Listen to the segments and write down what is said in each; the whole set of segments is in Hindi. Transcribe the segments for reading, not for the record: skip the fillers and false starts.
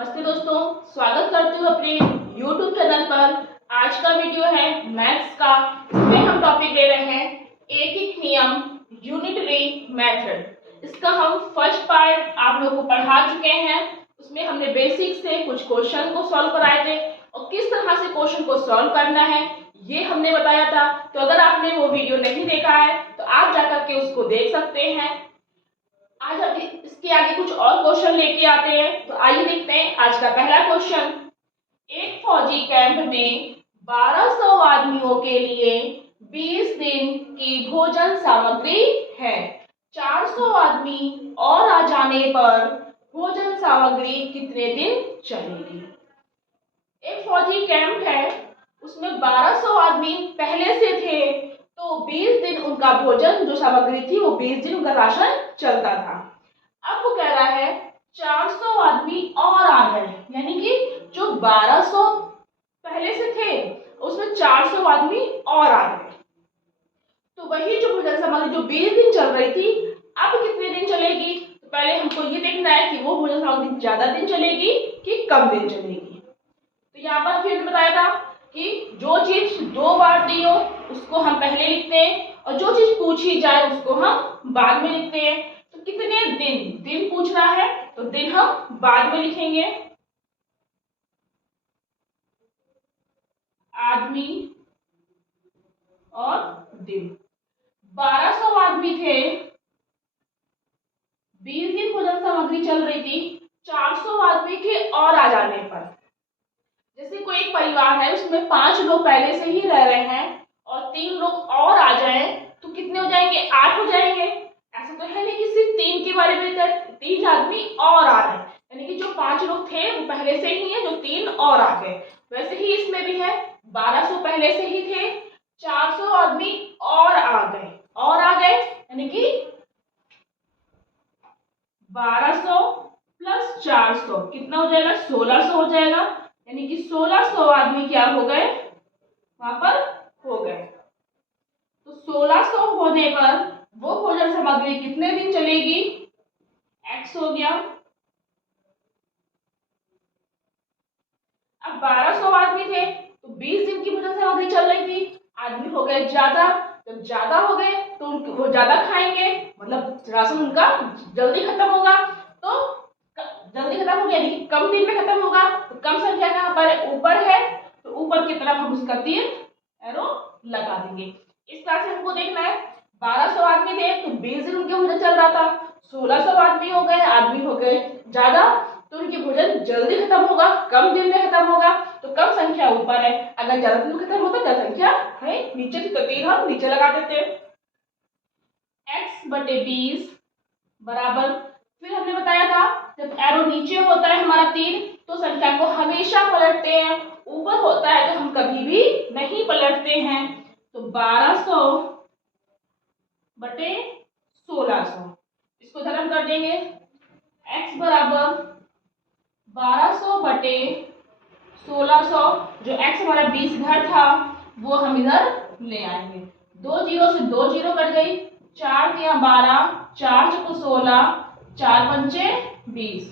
नमस्ते दोस्तों, स्वागत करती हूँ अपने YouTube चैनल पर। आज का वीडियो है मैथ्स का। इसमें हम टॉपिक ले रहे हैं एकिक नियम यूनिटरी मेथड। इसका हम फर्स्ट पार्ट आप लोगों को पढ़ा चुके हैं। उसमें हमने बेसिक से कुछ क्वेश्चन को सॉल्व कराए थे और किस तरह से क्वेश्चन को सॉल्व करना है ये हमने बताया था। तो अगर आपने वो वीडियो नहीं देखा है तो आप जाकर के उसको देख सकते हैं। आज हम इसके आगे कुछ और क्वेश्चन लेके आते हैं। तो आइए देखते हैं आज का पहला क्वेश्चन। एक फौजी कैंप में 1200 आदमियों के लिए 20 दिन की भोजन सामग्री है। 400 आदमी और आ जाने पर भोजन सामग्री कितने दिन चलेगी? एक फौजी कैंप है, उसमें 1200 आदमी पहले से थे, तो 20 दिन उनका भोजन जो सामग्री थी वो 20 दिन उनका राशन चलता था। अब वो कह रहा है 400 आदमी और आ गए, यानी कि जो 1200 पहले से थे उसमें 400 आदमी और आ गए। तो वही जो भोजन सामग्री जो 20 दिन चल रही थी अब कितने दिन चलेगी? तो पहले हमको ये देखना है कि वो भोजन सामग्री ज्यादा दिन चलेगी कि कम दिन चलेगी। तो यहाँ पर फिर बताया था कि जो चीज 2 बार दी हो उसको हम पहले लिखते हैं और जो चीज पूछी जाए उसको हम बाद में लिखते हैं। तो कितने दिन पूछ रहा है तो दिन हम बाद में लिखेंगे। आदमी और दिन। 1200 आदमी थे, 20 दिन भोजन सामग्री चल रही थी। 400 आदमी के और आ जाने पर, जैसे कोई एक परिवार है उसमें 5 लोग पहले से ही रह रहे हैं और 3 लोग और आ जाएं तो कितने हो जाएंगे? 8 हो जाएंगे। ऐसा तो है नहीं कि सिर्फ 3 के बारे में 3 आदमी और आ रहे हैं, यानी कि जो 5 लोग थे वो पहले से ही है, जो 3 और आ गए। वैसे ही इसमें भी है, 1200 पहले से ही थे, 400 आदमी और आ गए यानी कि 1200 प्लस 400 कितना हो जाएगा? 1600 हो जाएगा। यानी कि 1600 आदमी क्या हो गए? वहां पर हो गए। तो 1600 होने पर वो भोजन सामग्री कितने दिन चलेगी? x हो गया। अब 1200 आदमी थे तो 20 दिन की भोजन सामग्री चल रही थी, आदमी हो गए ज्यादा। जब ज्यादा हो गए तो वो ज्यादा खाएंगे, मतलब राशन उनका जल्दी खत्म होगा। तो जल्दी खत्म हो गया यानी कि कम दिन में खत्म होगा। तो कम संख्या कहां पर है? ऊपर है, तो ऊपर की तरफ हम उसका तीर एरो लगा देंगे। इस तरह से हमको देखना है। 1200 आदमी थे तो 20 दिन उनके भोजन चल रहा था। 1600 आदमी हो गए, आदमी हो गए ज्यादा, तो उनकी भोजन जल्दी खत्म होगा, कम दिन में खत्म होगा। तो कम संख्या ऊपर है, अगर ज्यादा दिन में खत्म होता ज्यादा संख्या है नीचे, तो तीर हम नीचे लगा देते हैं। x/20 बराबर, फिर हमने बताया था जब एरो नीचे होता है हमारा तीर तो संख्या को हमेशा पलटते हैं, ऊपर होता है तो हम कभी भी नहीं पलटते हैं। तो 1200/1600 इसको धर्म कर देंगे। x बराबर 1200/1600, जो x हमारा 20 इधर था वो हम इधर ले आएंगे। 2 जीरो से 2 जीरो कट गई, 4 दिया 12, 4 चौको 16, 4 पंचे 20,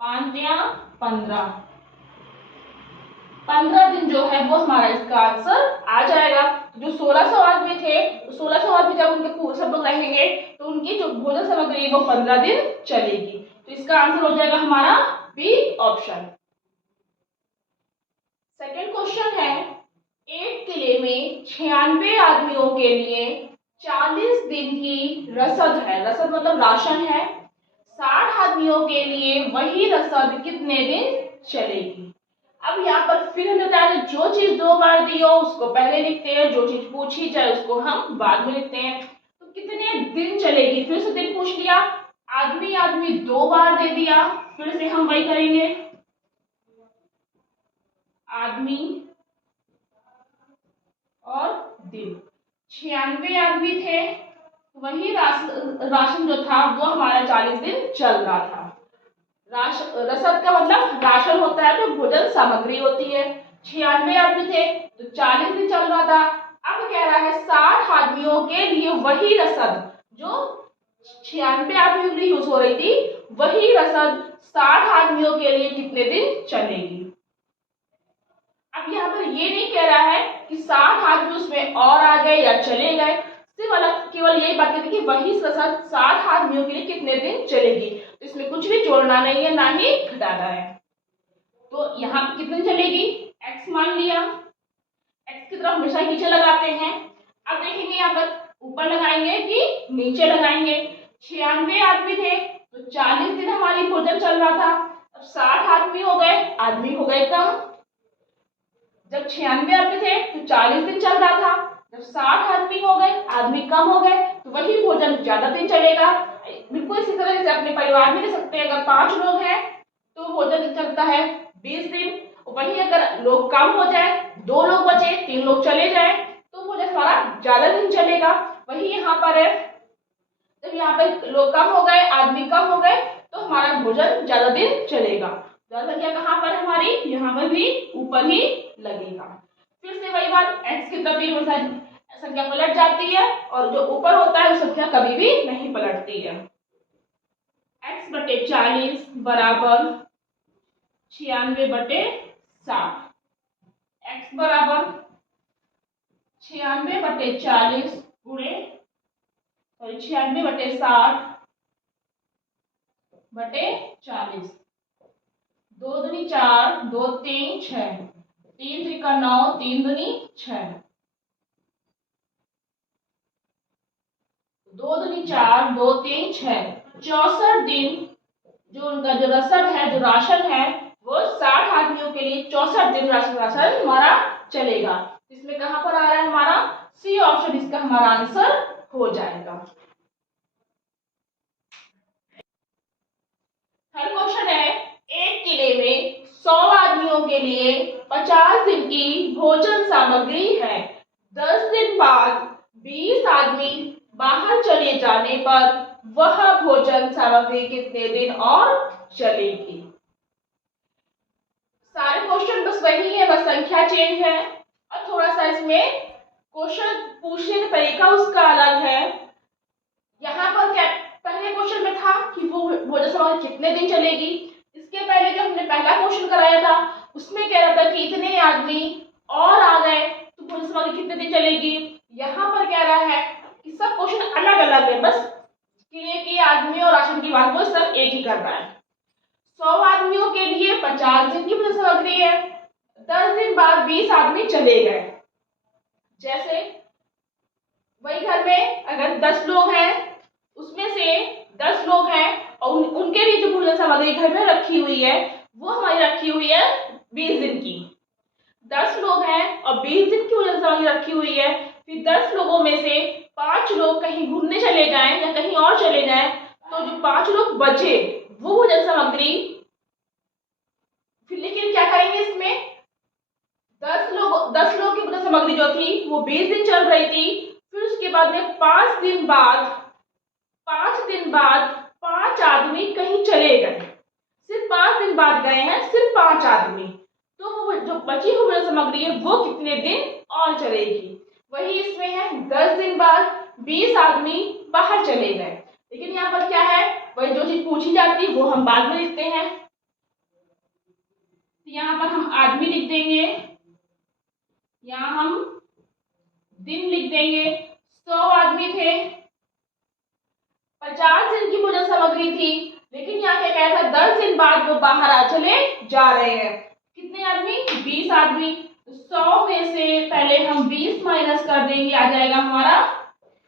5 दिया 15। 15 दिन जो है वो हमारा इसका आंसर आ जाएगा। जो 1600 आदमी थे, 1600 आदमी जब उनके सब लोग रहेंगे तो उनकी जो भोजन सामग्री है वो 15 दिन चलेगी। तो इसका आंसर हो जाएगा हमारा बी ऑप्शन। सेकंड क्वेश्चन है, एक किले में 96 आदमियों के लिए 40 दिन की रसद है। रसद मतलब राशन है। 60 आदमियों के लिए वही रसद कितने दिन चलेगी? अब यहाँ पर फिर हमें बताया था जो चीज 2 बार दी हो उसको पहले लिखते हैं, जो चीज पूछी जाए उसको हम बाद में लिखते हैं। तो कितने दिन चलेगी? फिर से दिन पूछ लिया, आदमी 2 बार दे दिया, फिर से हम वही करेंगे। आदमी और दिन। 96 आदमी थे, वही राशन जो था वो हमारा 40 दिन चल रहा था। रसद का मतलब राशन होता है, जो भोजन सामग्री होती है। 96 आदमी थे तो 40 दिन चल रहा था। अब कह रहा है 60 आदमियों के लिए वही रसद जो 96 आदमियों के लिए यूज हो रही थी, वही रसद 60 आदमियों के लिए कितने दिन चलेगी। अब यहाँ पर ये नहीं कह रहा है कि 60 आदमी उसमें और आ गए या चले गए, सिर्फ अलग केवल यही बात कहती है कि वही रसद 60 आदमियों के लिए कितने दिन चलेगी। तो इसमें कुछ भी जोड़ना नहीं है, ना ही घटाना है। तो यहाँ पे कितने दिन चलेगी, x मान लिया, x की तरफ हमेशा नीचे लगाते हैं। अब देखेंगे यहाँ पर ऊपर लगाएंगे कि नीचे लगाएंगे। 96 आदमी थे तो 40 दिन हमारी भोजन चल रहा था। अब 60 आदमी हो गए कम। जब 96 आदमी थे तो 40 दिन चल रहा था। जब 60 आदमी हो गए, आदमी कम हो गए, तो वही भोजन ज्यादा दिन चलेगा। बिल्कुल इसी तरह से अपने परिवार में ले सकते हैं। अगर 5 लोग हैं तो भोजन चलता है 20 दिन। वही अगर लोग कम हो जाए, 2 लोग बचे, 3 लोग चले जाए, तो भोजन हमारा ज्यादा दिन चलेगा। वही यहाँ पर है, जब यहाँ पे लोग कम हो गए, आदमी कम हो गए, तो हमारा भोजन ज्यादा दिन चलेगा। ज्यादा संख्या कहाँ पर हमारी, यहाँ पर भी ऊपर ही लगेगा। फिर से वही बात, x की तरफ संख्या पलट जाती है और जो ऊपर होता है उस संख्या कभी भी नहीं पलटती है। x बटे 40 बराबर 96/60। x बराबर 96/40 गुणे 96/60/40। 2 दूनी 4, 2 3 6, 3 3 का 9, 3 दूनी 6, 2 दूनी 4, 2 3 6, 64 दिन जो उनका जो रसद है, जो राशन है, वो 60 आदमियों के लिए 64 दिन राशन हमारा चलेगा। इसमें कहां पर आ रहा है हमारा सी ऑप्शन, इसका हमारा आंसर हो जाएगा। थर्ड क्वेश्चन है, एक किले में 100 आदमियों के लिए 50 दिन की भोजन सामग्री है। 10 दिन बाद 20 आदमी बाहर चले जाने पर वह भोजन सामग्री कितने दिन और चलेगी। सारे क्वेश्चन बस वही है, बस संख्या चेंज है और थोड़ा सा इसमें क्वेश्चन पूछने का तरीका उसका अलग है। यहाँ पर क्या पहले क्वेश्चन में था कि वो भोजन सामग्री कितने दिन चलेगी। इसके पहले जो हमने पहला क्वेश्चन कराया था उसमें कह रहा था कि इतने आदमी और आ गए तो भोजन सामग्री कितने दिन चलेगी। यहाँ पर कह रहा है कि सब क्वेश्चन अलग अलग है, बस किले के आदमी और राशन की बात को सब एक ही कर रहा है। 100 आदमियों के लिए 50 दिन की भोजन सामग्री है। 10 दिन बाद 20 आदमी चले गए। जैसे वही घर में अगर 10 लोग हैं, उसमें से 10 लोग हैं और उनके लिए जो भोजन सामग्री घर में रखी हुई है वो हमारी रखी हुई है 20 दिन की। 10 लोग हैं और 20 दिन की भोजन सामग्री रखी हुई है। फिर 10 लोगों में से 5 लोग कहीं घूमने चले जाएं या कहीं और चले जाएं, तो जो 5 लोग बचे वो भोजन सामग्री फिर लेकिन क्या करेंगे, इसमें 10 लोग की भोजन सामग्री जो थी वो 20 दिन चल रही थी। फिर उसके बाद में 5 दिन बाद 5 आदमी कहीं चले गए, सिर्फ 5 दिन बाद गए हैं सिर्फ 5 आदमी, तो वो जो बची हुई सामग्री है वो कितने दिन और चलेगी। वही इसमें है 10 दिन बाद 20 आदमी बाहर चले गए। लेकिन यहाँ पर क्या है, वही जो चीज पूछी जाती है वो हम बाद में लिखते हैं। तो यहाँ पर हम आदमी लिख देंगे, यहाँ हम दिन लिख देंगे। 100 आदमी थे, 50 दिन की भोजन सामग्री थी, लेकिन यहाँ क्या कहा था 10 दिन बाद वो बाहर आ चले जा रहे हैं। कितने आदमी, 20 आदमी। 100 में से पहले हम 20 माइनस कर देंगे, आ जाएगा हमारा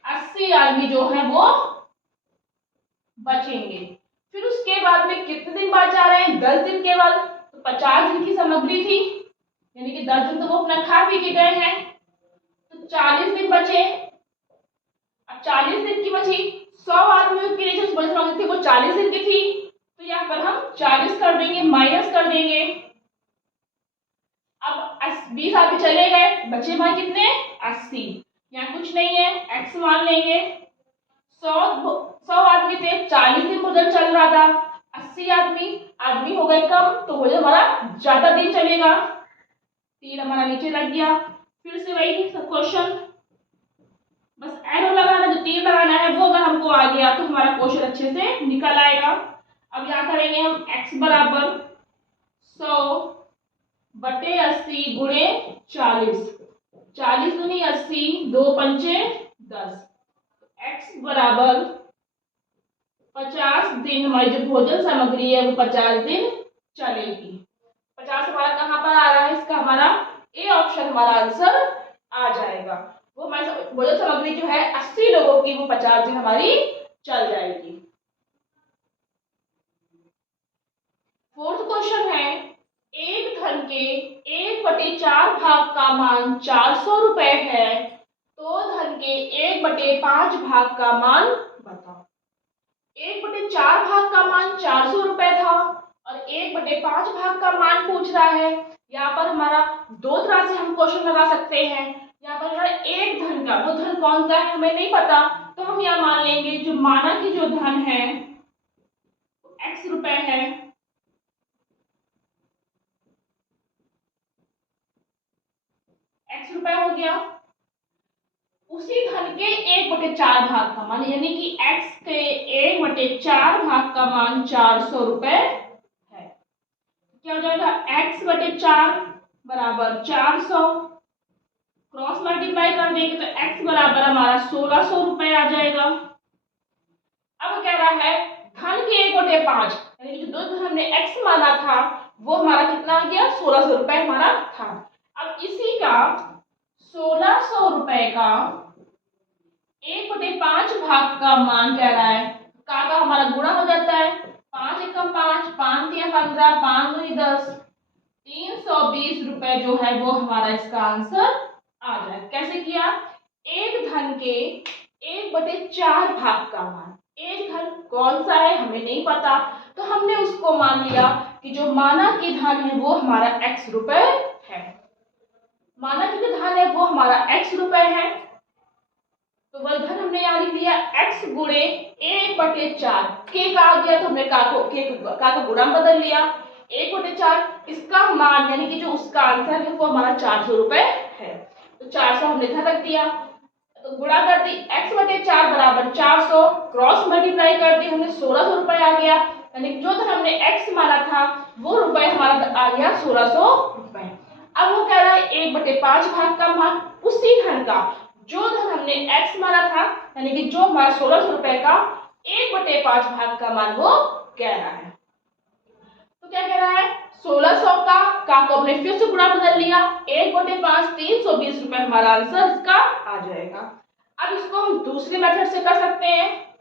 80 आदमी जो है वो बचेंगे। फिर उसके बाद में कितने दिन बाद जा रहे हैं, 10 दिन के बाद। तो 50 दिन की सामग्री थी, यानी कि 10 दिन तो वो अपना खा पी के गए हैं, तो 40 दिन बचे। अब 40 दिन की बची, 100 आदमियों के लिए जो भोजन सामग्री थी वो 40 दिन की थी, तो यहाँ पर हम 40 कर देंगे, माइनस कर देंगे। अब 20 आदमी चले गए, बचे भाई कितने, 80। यहाँ कुछ नहीं है, x मान लेंगे। 100 आदमी थे, 40 दिन भोजन चल रहा था, 80 आदमी हो गए कम, तो भोजन हमारा ज्यादा दिन चलेगा। 3 हमारा नीचे लग गया। फिर से वही क्वेश्चन, बस एरो लगाना, जो तीर लगाना है वो अगर हमको आ गया तो हमारा क्वेश्चन अच्छे से निकल आएगा। अब यहाँ करेंगे हम x बराबर 100/80 गुणे 40, 40 दूनी 80, 2 पंचे 10, x बराबर 50 दिन हमारी जो भोजन सामग्री है वो 50 दिन चलेगी। 50 हमारा कहाँ पर आ रहा है, इसका हमारा ए ऑप्शन हमारा आंसर आ जाएगा। वो हमारी भोजन सामग्री जो है 80 लोगों की, वो 50 दिन हमारी चल जाएगी। फोर्थ क्वेश्चन है, एक धन के 1/4 भाग का मान 400 रुपए है, तो धन के 1/5 भाग का मान बताओ। 1/4 भाग का मान 400 रुपए था और 1/5 भाग का मान पूछ रहा है। यहाँ पर हमारा दो तरह से हम क्वेश्चन लगा सकते हैं। यहाँ पर हमारा एक धन का, वो धन कौन सा है हमें नहीं पता, तो हम यहाँ मान लेंगे जो माना कि जो धन है x रुपए है, x रुपए हो गया। उसी धन के 1/4 भाग का मान, यानी कि x के 1/4 भाग का मान 400 रुपए है। क्या हो जाएगा, x/4 बराबर 400, क्रॉस मल्टीप्लाई कर देंगे तो x बराबर हमारा 1600 रुपए आ जाएगा। अब कह रहा है धन के 1/5, यानी कि जो दो धन हमने x माना था वो हमारा कितना आ गया, 1600 रुपए हमारा था। अब इसी का 1600 रुपए का 1/5 भाग का मान कह रहा है, का हमारा गुणा हो जाता है, 5 एकम 5, 5 तिया 15, 5 दूनी 10, 320 रुपए जो है वो हमारा इसका आंसर आ जाए। कैसे किया, एक धन के 1/4 भाग का मान, एक धन कौन सा है हमें नहीं पता, तो हमने उसको मान लिया कि जो माना कि धन है वो हमारा x रुपए है। माना कि जो धन है वो हमारा x रुपए है, तो वह धन हमने यहाँ लिख लिया x गुणे 1/4, के का आ गया तो हमने का को गुणा बदल लिया, 1/4 इसका मान यानी कि जो उसका आंसर है वो हमारा 400 रुपए है। तो 400 हमने इधर रख दिया, तो गुणा कर दी, x/4 बराबर 400, क्रॉस मल्टीप्लाई कर दी, हमने 1600 रुपए आ गया, यानी जो धन हमने x माना था वो रुपए हमारा आ गया 1600 रुपए। अब वो कह रहा है 1/5 भाग का मान, उसी धन का जो धन हमने x माना था, यानी कि जो हमारा 1600 रुपए का 1/5 भाग का मान वो कह रहा है। तो क्या कह रहा है, 1600 का को हमने फिर से गुणा बदल लिया, 1/5 320 रुपए हमारा आंसर इसका आ जाएगा। अब इसको हम दूसरे मेथड से कर सकते हैं।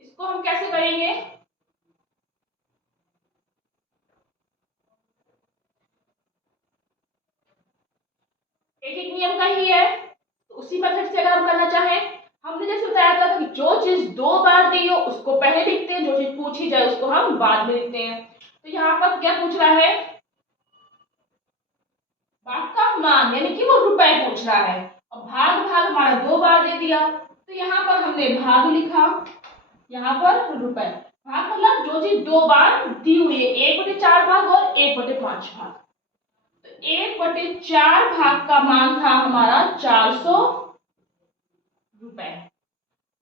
इसको हम कैसे करेंगे, एक नियम का ही है, तो उसी मेथड से अगर हम करना चाहें, हमने जैसे बताया था कि जो चीज 2 बार दी हो उसको पहले लिखते हैं, जो चीज पूछी जाए उसको हम बाद में लिखते हैं। तो यहाँ पर क्या पूछ रहा है, भाग का मान, यानी कि वो रुपए पूछ रहा है, और भाग हमारा 2 बार दे दिया, तो यहाँ पर हमने भाग लिखा, यहाँ पर रुपए। भाग मतलब जो चीज 2 बार दी हुई है, 1/4 भाग और 1/5 भाग। तो 1/4 भाग का मान था हमारा 400 रुपए।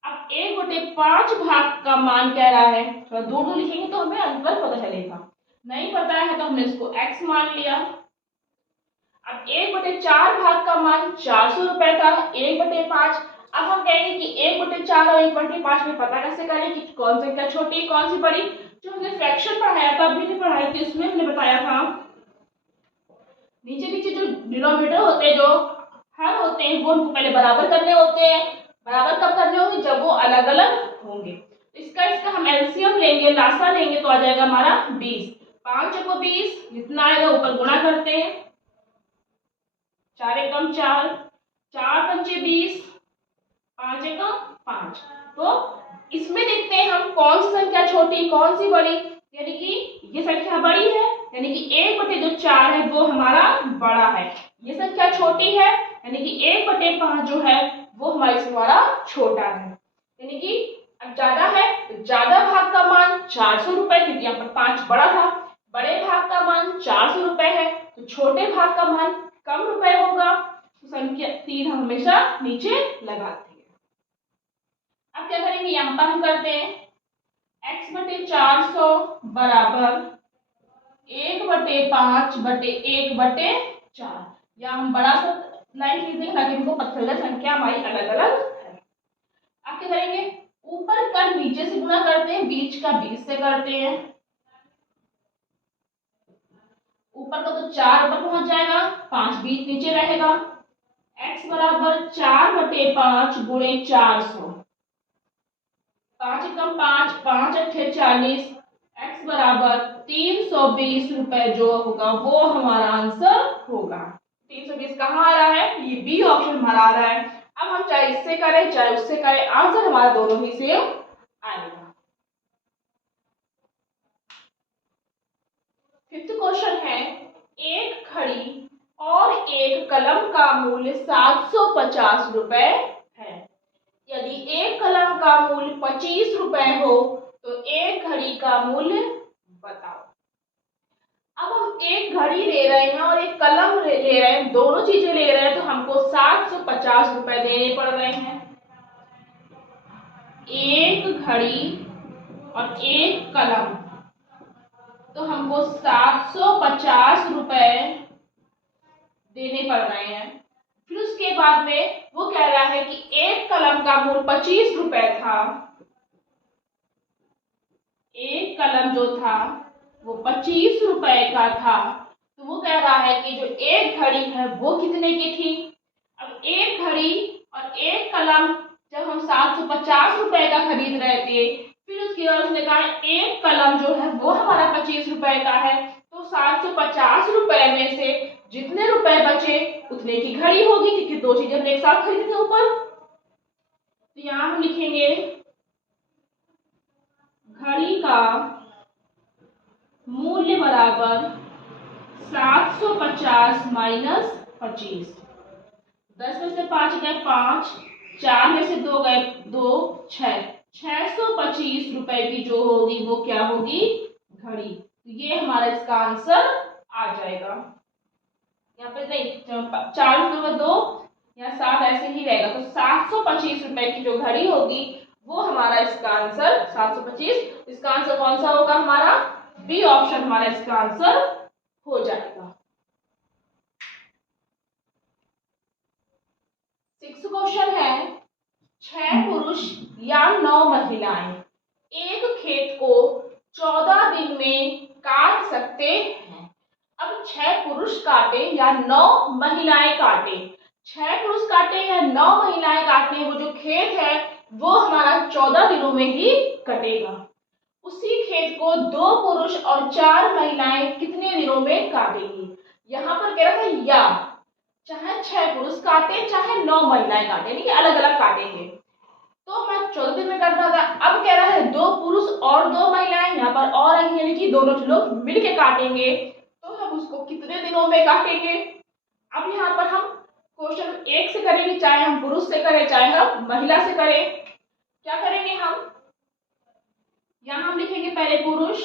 अब 1/5 भाग का मान कह रहा है, थोड़ा दूर दूर लिखेंगे तो हमें अंतर पता चलेगा, नहीं पता है तो हमने इसको x मान लिया। अब 1/4 भाग का मान 400 रुपए था, 1/5। अब हम कहेंगे कि 1/4 और 1/5 में पता कैसे करें कि कौन संख्या छोटी कौन सी बड़ी। जो हमने फ्रैक्शन पढ़ाया था, अभी नहीं पढ़ाई थी, उसमें हमने बताया था नीचे नीचे जो डिनोमिनेटर होते हैं, जो हर होते हैं, वो उनको पहले बराबर करने होते हैं। बराबर कब करने होंगे, जब वो अलग अलग होंगे। इसका हम एलसीएम लेंगे, लासा लेंगे तो आ जाएगा हमारा 20, 5 को 20 जितना आएगा ऊपर गुणा करते हैं, 4 एकम 4, 4 पंचे 20, 5 एकम 5। तो इसमें देखते हैं हम कौन सी संख्या छोटी कौन सी बड़ी, यानी कि ये संख्या बड़ी है, यानी कि 1/4 है वो हमारा बड़ा है, ये संख्या छोटी है, यानी कि 1/5 जो है वो हमारा छोटा है। यानी कि अब ज्यादा है तो ज्यादा भाग का मान 400 रुपए, क्योंकि यहाँ पर 5 बड़ा था, बड़े भाग का मान 400 रुपए है, तो छोटे भाग का मान कम रुपए होगा, तो संख्या 3 हम हमेशा नीचे लगाते हैं। अब क्या करेंगे, यहाँ पर हम करते हैं x/400 बराबर 1/5/1/4। या हम बड़ा सा लाइन लिख देंगे ताकि इनको पता चल जाए संख्या हमारी अलग अलग है। अब क्या करेंगे, ऊपर का नीचे से गुणा करते हैं, बीच का 20 से करते हैं। ऊपर का तो 4 ऊपर पहुंच जाएगा, 5 बीच नीचे रहेगा। x बराबर 4/5 गुणे 400, 5 एकम 5, 5 अट्ठे 40, x बराबर 320 रुपए जो होगा वो हमारा आंसर होगा। 320 कहाँ आ रहा है, ये बी ऑप्शन हमारा आ रहा है। अब हम चाहे इससे करें चाहे उससे करें, आंसर हमारा दोनों ही सेम आएगा। फिफ्थ क्वेश्चन है, एक घड़ी और एक कलम का मूल्य 750 रुपए है। यदि एक कलम का मूल्य 25 रुपए हो तो एक घड़ी का मूल्य बताओ। अब हम एक घड़ी ले रहे हैं और एक कलम ले रहे हैं, दोनों चीजें ले रहे हैं, तो हमको 750 रुपए देने पड़ रहे हैं। एक घड़ी और एक कलम, तो हमको 750 रुपए देने पड़ रहे हैं। फिर उसके बाद में वो कह रहा है कि एक कलम का मूल्य 25 रुपए था, एक कलम जो था वो 25 रुपए का था, तो वो कह रहा है कि जो एक घड़ी है वो कितने की थी। अब एक घड़ी और एक कलम जब हम 750 रुपए का खरीद रहे थे, फिर उसके बाद उसने कहा एक कलम जो है वो हमारा 25 रुपए का है, तो 750 रुपए में से जितने रुपए बचे उतने की घड़ी होगी, क्योंकि दो चीजें हमने एक साथ खरीदी थी ऊपर। तो यहां हम लिखेंगे घड़ी का मूल्य बराबर 750 माइनस 25। 10 में से 5 गए 5, 4 में से 2 गए 2, 6, 625 रुपए की जो होगी वो क्या होगी, घड़ी। तो ये हमारा इसका आंसर आ जाएगा। यहाँ पे नहीं, 4 में 2 या 7 ऐसे ही रहेगा, तो 725 रुपए की जो घड़ी होगी वो हमारा इसका आंसर 725। इसका आंसर कौन सा होगा हमारा, बी ऑप्शन हमारा इसका आंसर हो जाएगा। सिक्स्थ क्वेश्चन है, 6 पुरुष या 9 महिलाएं एक खेत को 14 दिन में काट सकते हैं। अब 6 पुरुष काटे या 9 महिलाएं काटे, 6 पुरुष काटे या 9 महिलाएं काटे, वो जो खेत है वो हमारा 14 दिनों में ही कटेगा। उसी खेत को 2 पुरुष और 4 महिलाएं कितने दिनों में काटेंगी। यहाँ पर कह रहा था या चाहे 6 पुरुष काटे चाहे 9 महिलाएं काटे, यानी कि अलग अलग काटेंगे, तो मैं 14 दिन में करता था। अब कह रहा है 2 पुरुष और 2 महिलाएं, यहाँ पर और आई यानी कि दोनों लोग मिलके काटेंगे, तो हम उसको कितने दिनों में काटेंगे। अब यहाँ पर हम क्वेश्चन एक से करेंगे, चाहे हम पुरुष से करें चाहे हम महिला से करें। क्या करेंगे हम, यहाँ हम लिखेंगे पहले पुरुष,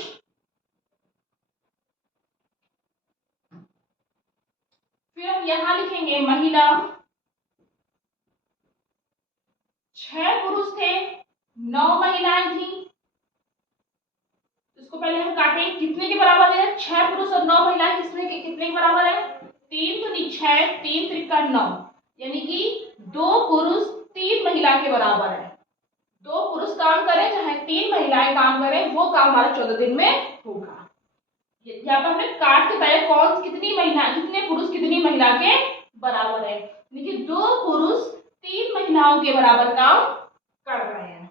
फिर हम यहाँ लिखेंगे महिला। 6 पुरुष थे 9 महिलाएं थी, इसको पहले हम काटें, कितने के बराबर है, 6 पुरुष और 9 महिलाएं कितने के बराबर है, 3 तो 6, 3 त्रिका 9, यानी कि 2 पुरुष 3 महिला के बराबर है। 2 पुरुष काम करें चाहे 3 महिलाएं काम करें, वो काम हमारा 14 दिन में होगा। यहाँ पर हमने काट के पहले कौन कितनी महिला, कितने पुरुष कितनी महिला के बराबर है, यानी कि 2 पुरुष 3 महिलाओं के बराबर काम कर रहे हैं।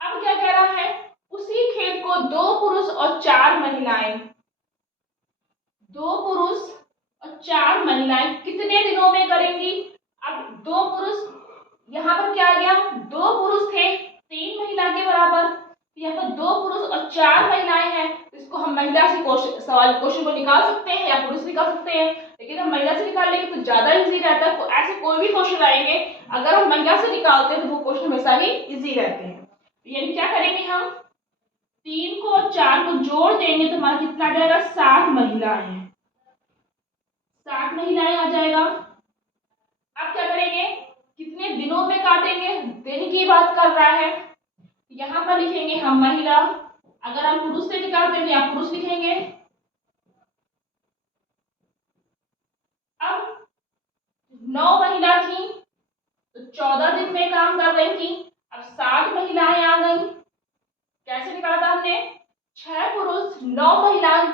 अब क्या कह रहा है, उसी खेत को 2 पुरुष और 4 महिलाएं, 2 पुरुष और 4 महिलाएं कितने दिनों में करेंगी। अब 2 पुरुष, यहाँ पर क्या आ गया, 2 पुरुष थे 3 महिला के बराबर, यहाँ पर 2 पुरुष और 4 महिलाएं हैं, इसको हम महिला से क्वेश्चन को निकाल सकते हैं या पुरुष निकाल सकते हैं, लेकिन हम महिला से निकाल लेंगे तो ज्यादा इजी रहता है। ऐसे कोई भी क्वेश्चन आएंगे अगर हम महिला से निकालते हैं तो वो क्वेश्चन हमेशा ही इजी रहते हैं। यानी क्या करेंगे, हम 3 को और 4 को जोड़ देंगे तो हमारा कितना आ जाएगा, 7 महिलाएं हैं, 60 महिलाएं आ जाएगा। अब क्या करेंगे, कितने दिनों में काटेंगे, दिन की बात कर रहा है। यहाँ पर लिखेंगे हम महिला, अगर हम पुरुष से निकालते हैं तो यहाँ पुरुष लिखेंगे। अब 9 महिला थी तो 14 दिन में काम कर रही थी। अब 60 महिलाएं आ गई। कैसे निकाला था हमने, 6 पुरुष 9 महिलाएं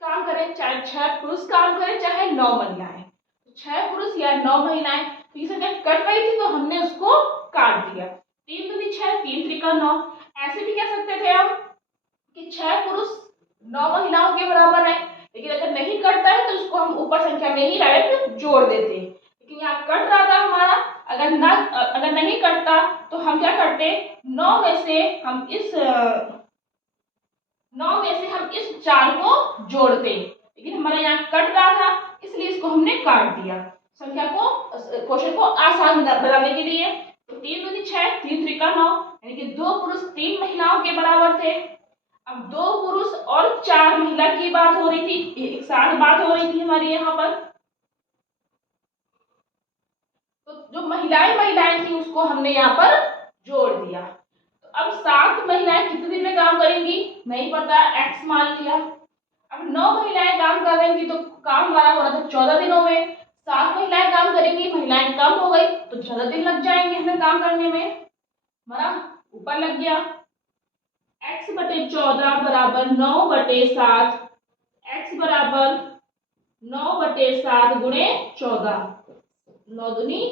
काम करें, चाहे 6 पुरुष काम करें चाहे 9 महिलाएं, 6 पुरुष या 9 महिलाएं, तो ये संख्या कट रही थी तो हमने उसको काट दिया। 3 दूनी 6, 3 त्रिका 9। ऐसे भी कह सकते थे हम कि 6 पुरुष 9 महिलाओं के बराबर है, लेकिन अगर नहीं कटता है तो उसको हम ऊपर संख्या में ही डायरेक्ट जोड़ देते। लेकिन यहाँ कट रहा था हमारा, अगर नहीं कटता तो हम क्या करते, 9 में से हम इस 4 को जोड़ते, लेकिन हमारा यहाँ कट रहा था इसलिए इसको हमने काट दिया संख्या को, क्वेश्चन को आसान बनाने के लिए। तो 3 दूनी 6, 3 त्रिका 9, यानी कि 2 पुरुष 3 महिलाओं के बराबर थे। अब 2 पुरुष और 4 महिला की बात हो रही थी, एक साथ बात हो रही थी हमारी यहाँ पर। तो जो महिलाएं थी उसको हमने यहाँ पर जोड़ दिया। तो अब 7 महिलाएं कितने दिन में काम करेंगी नहीं पता, x मान लिया। अब 9 महिलाएं काम कर रही थी तो काम हमारा हो रहा था 14 दिनों में। 7 महिलाएं काम करेंगी, महिलाएं कम हो गई तो ज्यादा दिन लग जाएंगे हमें काम करने में, हमारा ऊपर लग गया। x बटे 14 बराबर 9/7, x बराबर 9/7 गुणे 14, 9 दूनी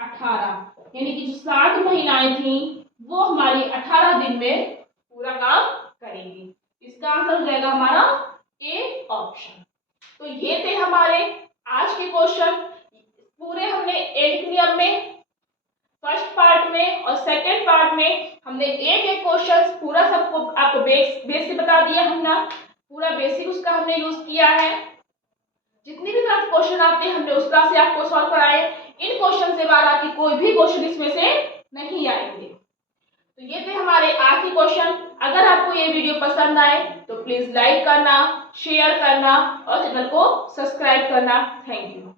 18, यानी कि जो 7 महिलाएं थी वो हमारी 18 दिन में पूरा काम करेंगी। इसका आंसर हो जाएगा हमारा ए ऑप्शन। तो ये थे हमारे आज के क्वेश्चन। पूरे हमने एक नियम में फर्स्ट पार्ट में और सेकंड पार्ट में हमने एक क्वेश्चन पूरा सबको आपको बेस से बता दिया, हमने पूरा बेसिक उसका हमने यूज किया है। जितनी भी तरह क्वेश्चन आते हैं हमने उस तरह से आपको सॉल्व कराए। इन क्वेश्चन से बाद आपकी कोई भी क्वेश्चन इसमें से नहीं आएंगे। तो ये थे हमारे आज के क्वेश्चन। अगर आपको ये वीडियो पसंद आए तो प्लीज लाइक करना, शेयर करना और चैनल को सब्सक्राइब करना। Thank you.